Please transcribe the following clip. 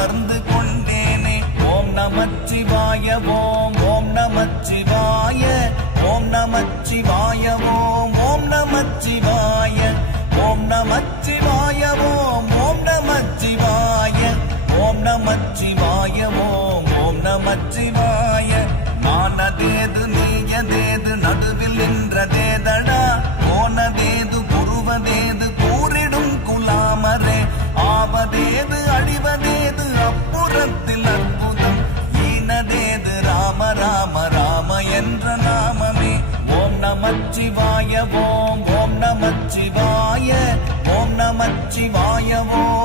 உணர்ந்து கொண்டேனே. ஓம் நமச்சிவாய ஓம் ஓம் நமச்சிவாய ஓம் நமச்சிவாய ஓம் ஓம் நமச்சிவாய ஓம் நமச்சிவாய ஓம் ஓம் நமச்சிவாய ஓம் நமச்சிவாய ஓம் ஓம் நமச்சிவாய. மானதேது நீயதேது நடுவில் நின்றதேதடா, போனதேது புருவதேது கூறிடும் குலாமரே, ஆவதேது அழிவதேது அப்புறத்தில் அற்புதம், ஈனதேது ராம ராம ராம என்ற நாமமே. ஓம் நமச்சிவாய ஓம் ஓம் நமச்சிவாய ஓம் நமச்சிவாய ஓம்